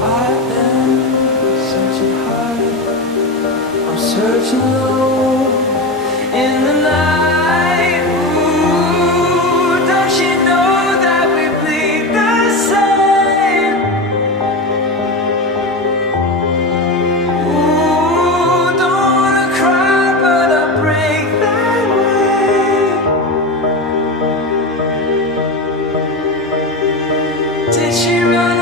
I am searching high, I'm searching low in the night. Ooh, don't you know that we bleed the same? Ooh, don't wanna cry, but I break that way. Did she run